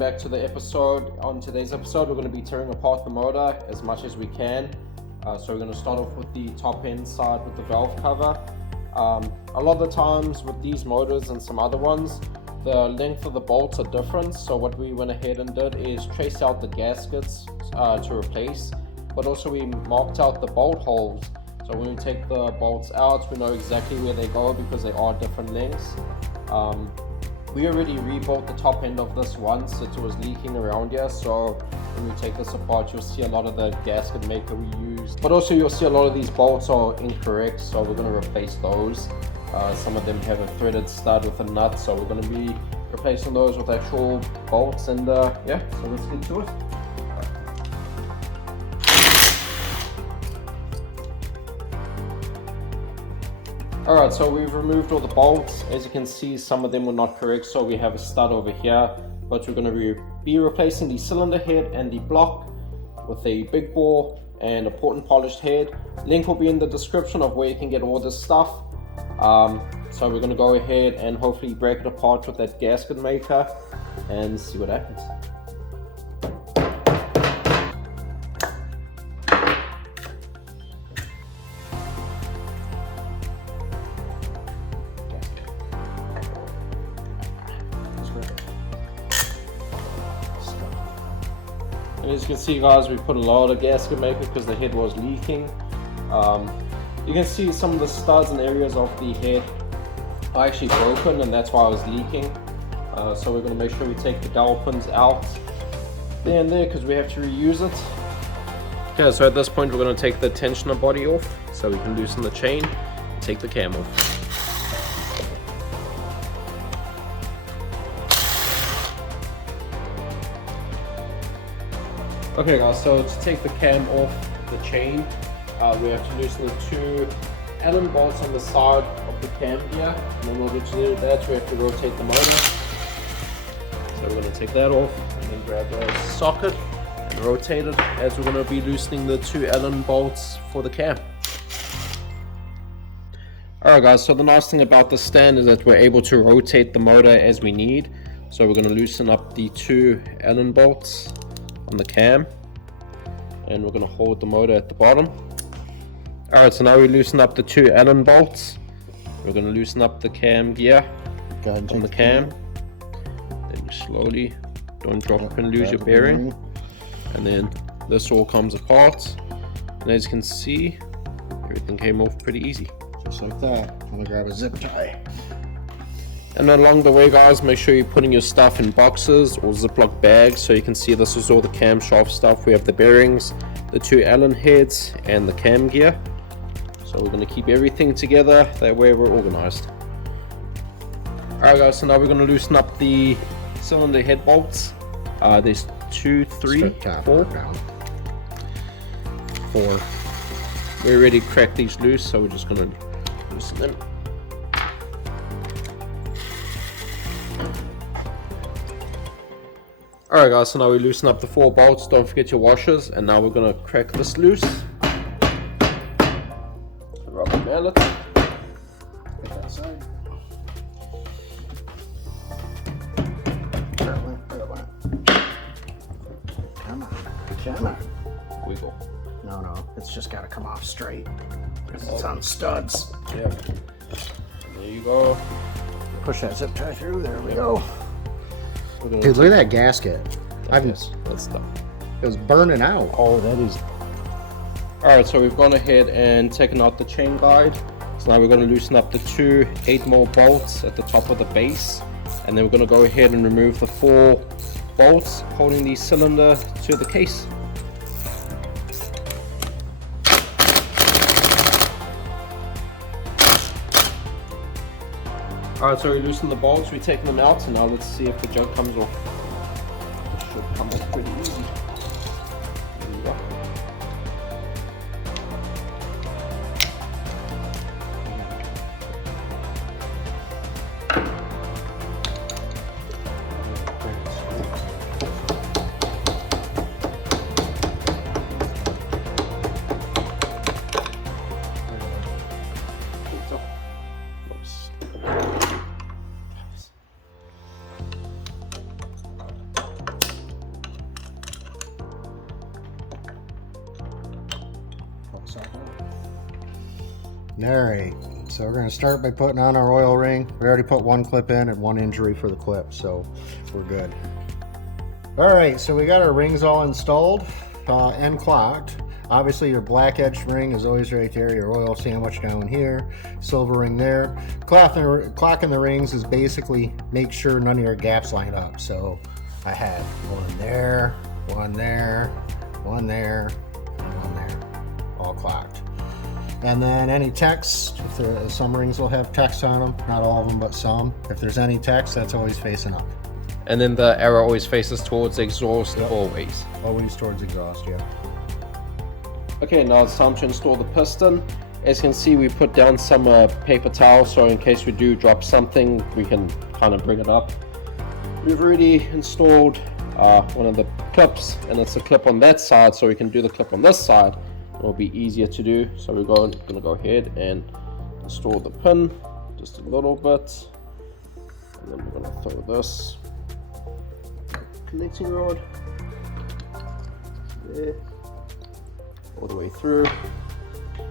back to the episode. On today's episode, we're going to be tearing apart the motor as much as we can. So we're going to start off with the top end side with the valve cover. A lot of the times with these motors and some other ones, the length of the bolts are different. So what we went ahead and did is trace out the gaskets to replace, but also we marked out the bolt holes. So when we take the bolts out, we know exactly where they go because they are different lengths. We already rebuilt the top end of this once. It was leaking around here, so when we take this apart, you'll see a lot of the gasket maker we used, but also you'll see a lot of these bolts are incorrect, so we're going to replace those. Some of them have a threaded stud with a nut, so we're going to be replacing those with actual bolts. And yeah, so let's get to it. Alright, so we've removed all the bolts. As you can see, some of them were not correct, so we have a stud over here, but we're going to be replacing the cylinder head and the block with a big bore and a port and polished head. Link will be in the description of where you can get all this stuff. So we're going to go ahead and hopefully break it apart with that gasket maker and see what happens. And as you can see, guys, we put a lot of gasket maker because the head was leaking. You can see some of the studs and areas of the head are actually broken, and that's why it was leaking. So we're going to make sure we take the dowel pins out there and there because we have to reuse it. Okay, so at this point we're going to take the tensioner body off so we can loosen the chain and take the cam off. Okay guys, so to take the cam off the chain, we have to loosen the two Allen bolts on the side of the cam gear, and in order to do that we have to rotate the motor. So we're going to take that off and then grab the socket and rotate it as we're going to be loosening the two Allen bolts for the cam. Alright guys, so the nice thing about the stand is that we're able to rotate the motor as we need. So we're going to loosen up the two Allen bolts on the cam, and we're going to hold the motor at the bottom. Alright, so now we loosen up the two Allen bolts. We're going to loosen up the cam gear on the cam. Then you slowly, don't drop and lose your bearing. And then this all comes apart. And as you can see, everything came off pretty easy. Just like that. I'm going to grab a zip tie. And along the way, guys, make sure you're putting your stuff in boxes or Ziploc bags. So you can see this is all the camshaft stuff. We have the bearings, the two Allen heads, and the cam gear. So we're going to keep everything together, that way we're organized. Alright guys, so now we're going to loosen up the cylinder head bolts. There's 2, 3, 4. 4. We already cracked these loose, so we're just going to loosen them. Alright guys, so now we loosen up the 4 bolts. Don't forget your washers, and now we're going to crack this loose. Rubber mallet. Get that side. Come on. Wiggle. No, it's just got to come off straight because it's on studs. Yeah. There you go. Push that zip tie through. There we go. Dude, look at that gasket. That's stuff. It was burning out. Oh, that is. Alright, so we've gone ahead and taken out the chain guide. So now we're going to loosen up the two 8mm bolts at the top of the base. And then we're going to go ahead and remove the 4 bolts holding the cylinder to the case. Alright, so we loosen the bolts, we take them out, and now let's see if the jug comes off. It should come off pretty easy. There you go. Alright, so we're going to start by putting on our oil ring. We already put one clip in and one injury for the clip, so we're good. Alright, so we got our rings all installed and clocked. Obviously your black edged ring is always right there, your oil sandwich down here, silver ring there. Clocking the rings is basically make sure none of your gaps line up. So I had one there, one there, one there, and one there, all clocked. And then any text, some rings will have text on them, not all of them, but some. If there's any text, that's always facing up. And then the arrow always faces towards exhaust, yep. Always. Always towards exhaust, yeah. Okay, now it's time to install the piston. As you can see, we put down some paper towel, so in case we do drop something, we can kind of bring it up. We've already installed one of the clips, and it's a clip on that side, so we can do the clip on this side. It'll be easier to do. So we're gonna go ahead and install the pin just a little bit, and then we're gonna throw this connecting rod there all the way through.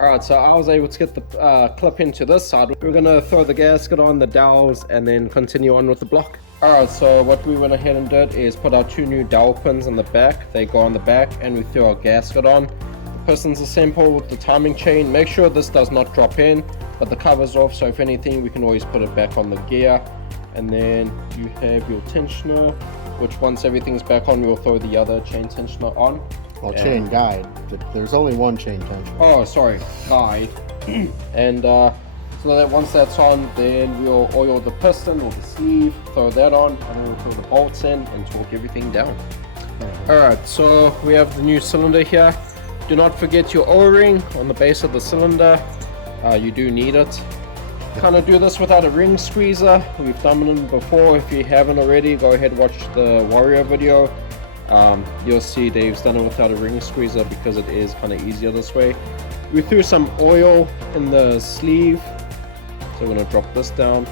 Alright, so I was able to get the clip into this side. We're gonna throw the gasket on, the dowels, and then continue on with the block. Alright, so what we went ahead and did is put our two new dowel pins in the back. They go on the back, and we threw our gasket on. Pistons assembled with the timing chain. Make sure this does not drop in, but the cover's off, so if anything we can always put it back on the gear. And then you have your tensioner, which once everything's back on, we'll throw the other chain tensioner on. Well, chain guide. There's only one chain tensioner. Oh, sorry, guide. And so that once that's on, then we'll oil the piston or the sleeve, throw that on, and then we'll throw the bolts in and torque everything down. Alright, so we have the new cylinder here. Do not forget your O-ring on the base of the cylinder. You do need it. Kind of do this without a ring squeezer. We've done it before. If you haven't already, go ahead and watch the Warrior video. You'll see Dave's done it without a ring squeezer because it is kind of easier this way. We threw some oil in the sleeve, so we're going to drop this down.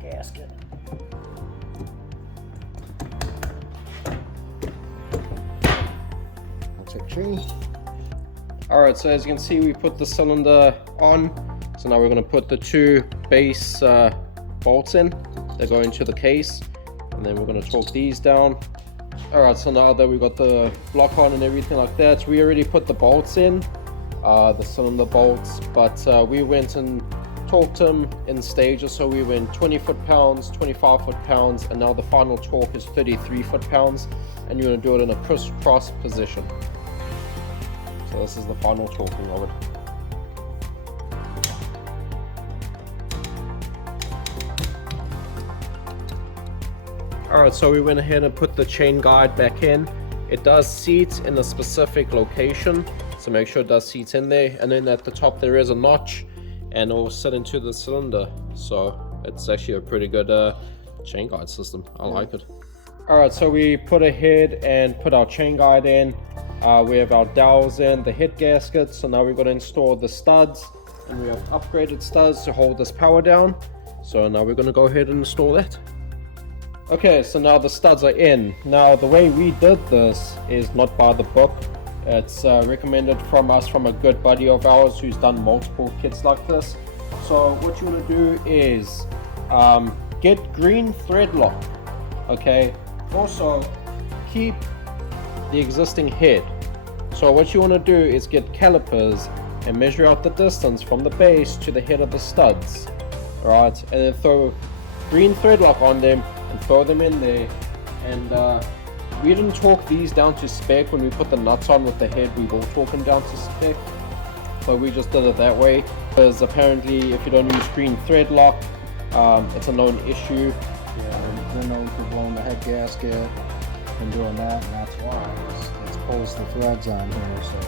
Gasket. That's it, tree. Alright, so as you can see, we put the cylinder on. So now we're going to put the two base bolts in. They go into the case, and then we're going to torque these down. Alright, so now that we've got the block on and everything like that, we already put the bolts in, the cylinder bolts, but we went and torqued them in stages. So we went 20 foot-pounds, 25 foot-pounds, and now the final torque is 33 foot-pounds, and you're going to do it in a crisscross position. So this is the final torquing of it. Alright, so we went ahead and put the chain guide back in. It does seat in a specific location, so make sure it does seat in there, and then at the top there is a notch, and it will sit into the cylinder. So it's actually a pretty good chain guide system. I like it. Alright, so we put ahead and put our chain guide in. We have our dowels in, the head gasket. So now we're going to install the studs, and we have upgraded studs to hold this power down. So now we're going to go ahead and install that. Okay, so now the studs are in. Now the way we did this is not by the book. It's recommended from us, from a good buddy of ours who's done multiple kits like this. So what you want to do is get green thread lock. Okay, also keep the existing head. So what you want to do is get calipers and measure out the distance from the base to the head of the studs. Alright, and then throw green thread lock on them and throw them in there. And we didn't torque these down to spec. When we put the nuts on with the head, we will torque them down to spec, but we just did it that way because apparently if you don't use green thread lock, it's a known issue. Yeah, they're known for blowing the head gasket and doing that, and that's why it pulls the threads on here. So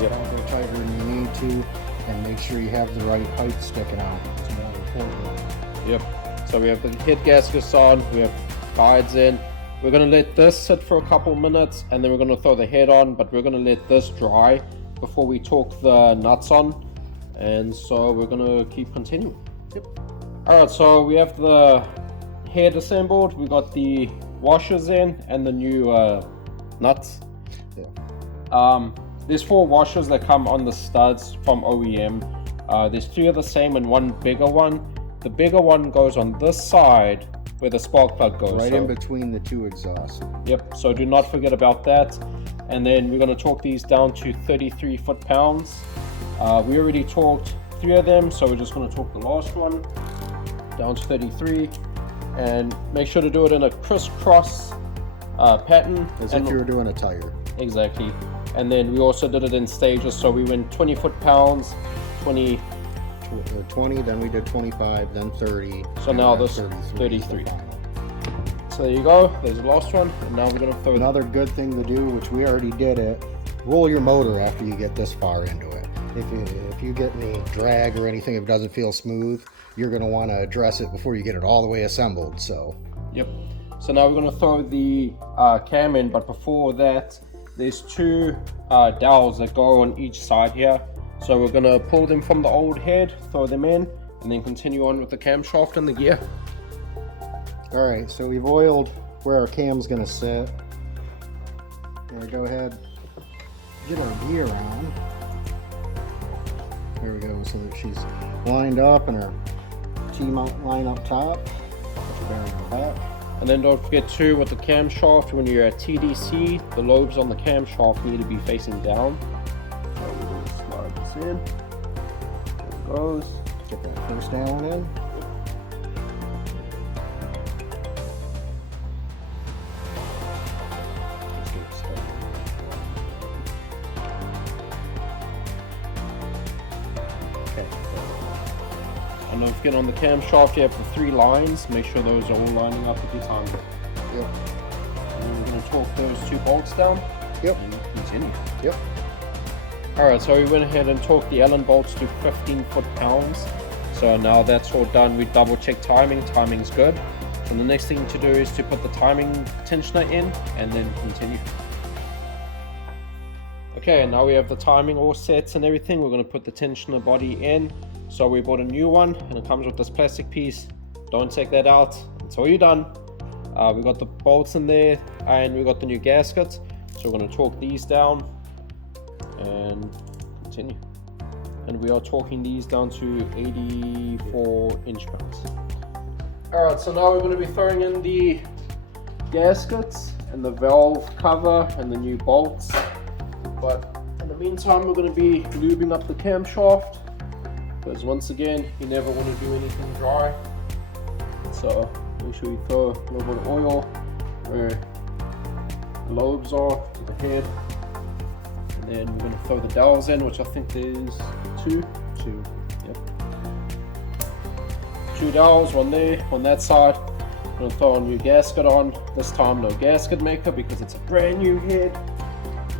Yep. don't go tighter than you need to, and make sure you have the right height sticking out. It's more important. Yep. So we have the head gaskets on, we have guides in. We're going to let this sit for a couple minutes, and then we're going to throw the head on, but we're going to let this dry before we torque the nuts on, and so we're gonna keep continuing. Yep. Alright, so we have the head assembled, we got the washers in and the new nuts. Yeah. There's 4 washers that come on the studs from OEM. There's 3 of the same and 1 bigger one. The bigger one goes on this side where the spark plug goes. Right in between the 2 exhausts. Yep, so do not forget about that. And then we're going to torque these down to 33 foot-pounds. We already torqued 3 of them, so we're just going to torque the last one down to 33. And make sure to do it in a crisscross pattern. As if you were doing a tire. Exactly. And then we also did it in stages, so we went 20 foot-pounds, 20, then we did 25, then 30. So now this 33. So there you go, there's the last one, and now we're going to throw another good thing to do, which we already did it, roll your motor after you get this far into it. If you get any drag or anything, if it doesn't feel smooth, you're going to want to address it before you get it all the way assembled. So yep. So now we're going to throw the cam in, but before that there's 2 dowels that go on each side here. So we're going to pull them from the old head, throw them in, and then continue on with the camshaft and the gear. Alright, so we've oiled where our cam's going to sit. We'll go ahead, get our gear on. There we go, so that she's lined up and her T-mount line up top. And then don't forget too, with the camshaft, when you're at TDC, the lobes on the camshaft need to be facing down. So we're going to slide this in. There it goes. Get that first Allen in. And don't forget on the camshaft you have the 3 lines. Make sure those are all lining up with your timing. Yep. And we're going to torque those 2 bolts down. Yep. And continue. Yep. Alright, so we went ahead and torqued the Allen bolts to 15 foot-pounds. So now that's all done, we double check timing. Timing's good. So the next thing to do is to put the timing tensioner in and then continue. Okay, now we have the timing all set and everything. We're going to put the tensioner body in. So we bought a new one and it comes with this plastic piece. Don't take that out until you're done. We got the bolts in there and we got the new gasket. So we're going to torque these down and continue. And we are torquing these down to 84 inch-pounds. Alright, so now we're going to be throwing in the gaskets and the valve cover and the new bolts. But in the meantime, we're going to be lubing up the camshaft. Because once again, you never want to do anything dry. So make sure you throw a little bit of oil where the lobes are to the head. And then we're going to throw the dowels in, which I think there's 2. Yep. 2 dowels, 1 there, 1 that side. I'm going to throw a new gasket on. This time no gasket maker because it's a brand new head.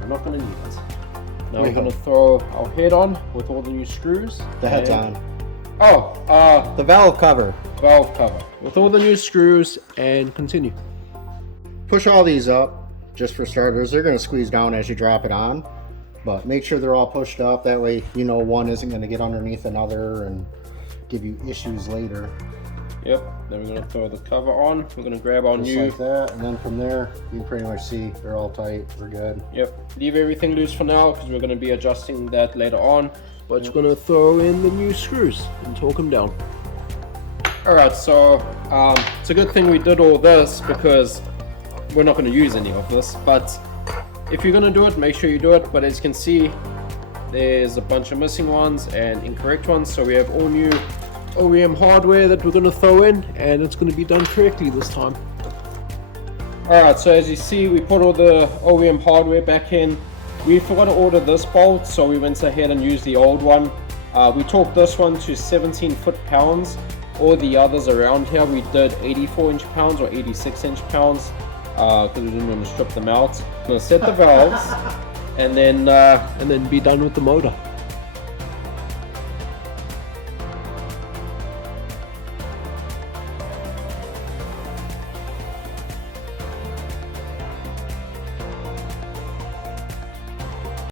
We're not going to need it. Now we're going to throw our head on with all the new screws. The head's on. Oh, the valve cover. Valve cover. With all the new screws and continue. Push all these up, just for starters. They're going to squeeze down as you drop it on. But make sure they're all pushed up. That way you know one isn't going to get underneath another and give you issues later. Yep, then we're going to throw the cover on. We're going to grab our just new... like that, and then from there, you can pretty much see they're all tight. We're good. Yep, leave everything loose for now because we're going to be adjusting that later on. But you're going to throw in the new screws and torque them down. Alright, so it's a good thing we did all this because we're not going to use any of this. But if you're going to do it, make sure you do it. But as you can see, there's a bunch of missing ones and incorrect ones. So we have all new OEM hardware that we're going to throw in, and it's going to be done correctly this time. Alright, so as you see, we put all the OEM hardware back in. We forgot to order this bolt, so we went ahead and used the old one. We torqued this one to 17 foot-pounds. All the others around here we did 84 inch-pounds or 86 inch-pounds because we didn't want to strip them out. I'm going to set the valves and then be done with the motor.